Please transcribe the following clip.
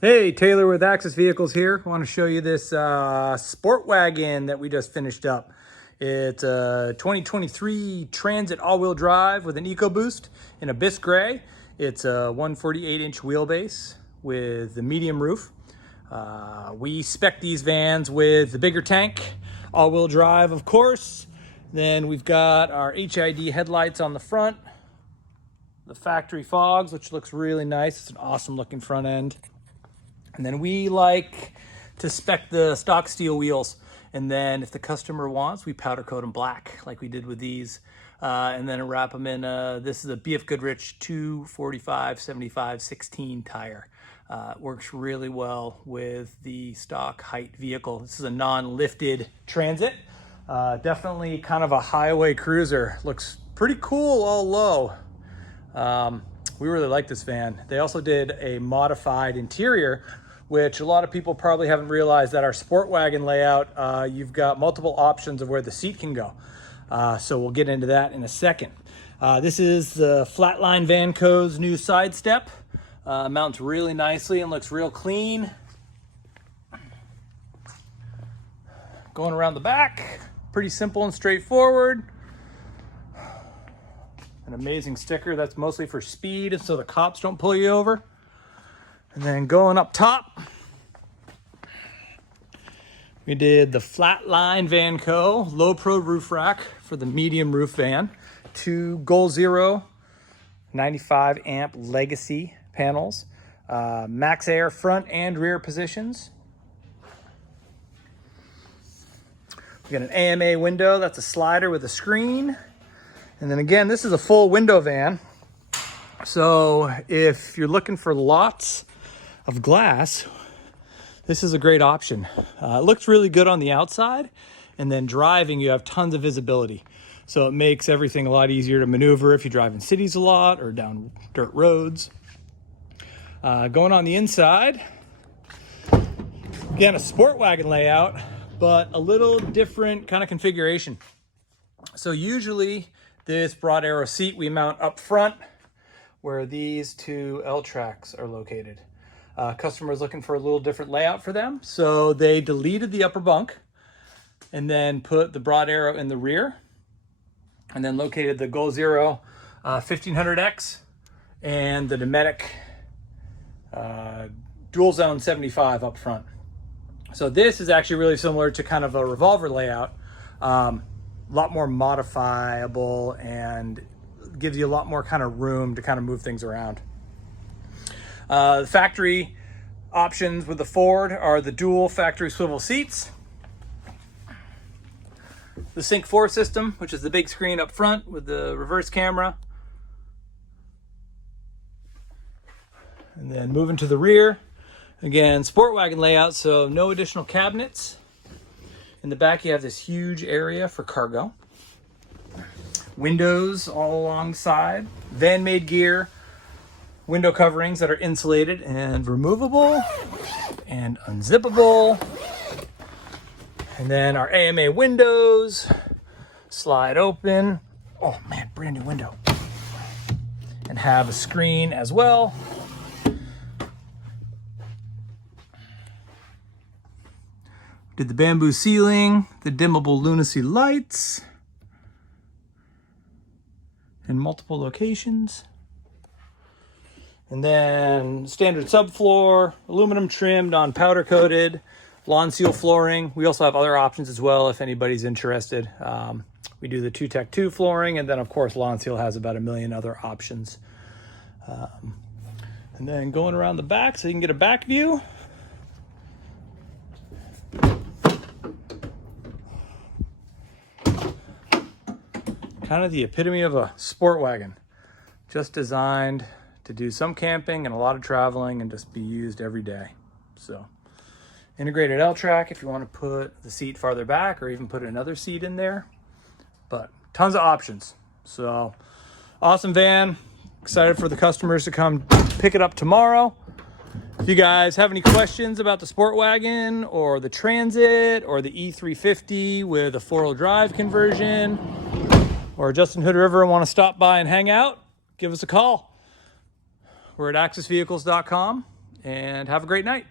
Hey, Taylor with Axis Vehicles here. I want to show you this Sportwagon that we just finished up. It's a 2023 Transit all-wheel drive with an EcoBoost in a bisque gray. It's a 148-inch wheelbase with the medium roof. We spec these vans with the bigger tank, all-wheel drive, of course. Then we've got our HID headlights on the front, the factory fogs, which looks really nice. It's an awesome looking front end. And then we like to spec the stock steel wheels. And then if the customer wants, we powder coat them black like we did with these. And then wrap them in, this is a BF Goodrich 245/75/16 tire. It works really well with the stock height vehicle. This is a non-lifted Transit. Definitely kind of a highway cruiser. Looks pretty cool all low. We really like this van. They also did a modified interior, which a lot of people probably haven't realized that our Sportwagon layout, you've got multiple options of where the seat can go. So we'll get into that in a second. This is the Flatline Vanco's new side step. Mounts really nicely and looks real clean. Going around the back, pretty simple and straightforward. An amazing sticker that's mostly for speed so the cops don't pull you over. And then going up top, we did the Flatline Vanco low pro roof rack for the medium roof van. Two Goal Zero 95 amp legacy panels, max air front and rear positions. We got an AMA window, that's a slider with a screen. And then again, this is a full window van. So if you're looking for lots of glass, this is a great option. It looks really good on the outside, and then driving, you have tons of visibility. So it makes everything a lot easier to maneuver if you drive in cities a lot or down dirt roads. Going on the inside, again, a Sportwagon layout, but a little different kind of configuration. So usually this broad arrow seat we mount up front where these two L tracks are located. Customers looking for a little different layout for them. So they deleted the upper bunk and then put the broad arrow in the rear and then located the Goal Zero 1500X and the Dometic Dual Zone 75 up front. So this is actually really similar to kind of a revolver layout. A lot more modifiable and gives you a lot more kind of room to kind of move things around. The factory options with the Ford are the dual factory swivel seats, the Sync 4 system, which is the big screen up front with the reverse camera, and then moving to the rear, again, Sportwagon layout, so no additional cabinets. In the back, you have this huge area for cargo. Windows all alongside. Van-made gear. Window coverings that are insulated and removable and unzippable. And then our AMA windows. Slide open. Oh man, brand new window. And have a screen as well. Did the bamboo ceiling, the dimmable lunacy lights, in multiple locations. And then standard subfloor, aluminum trim, non-powder coated, lawn seal flooring. We also have other options as well if anybody's interested. We do the 2Tech2 flooring, and then of course lawn seal has about a million other options. And then going around the back so you can get a back view. Kind of the epitome of a Sportwagon, just designed to do some camping and a lot of traveling and just be used every day. So integrated L track if you want to put the seat farther back or even put another seat in there, but tons of options. So awesome van, excited for the customers to come pick it up tomorrow. If you guys have any questions about the Sportwagon or the Transit or the E350 with a 4-wheel drive conversion, or Justin Hood River and want to stop by and hang out, give us a call. We're at axisvehicles.com and have a great night.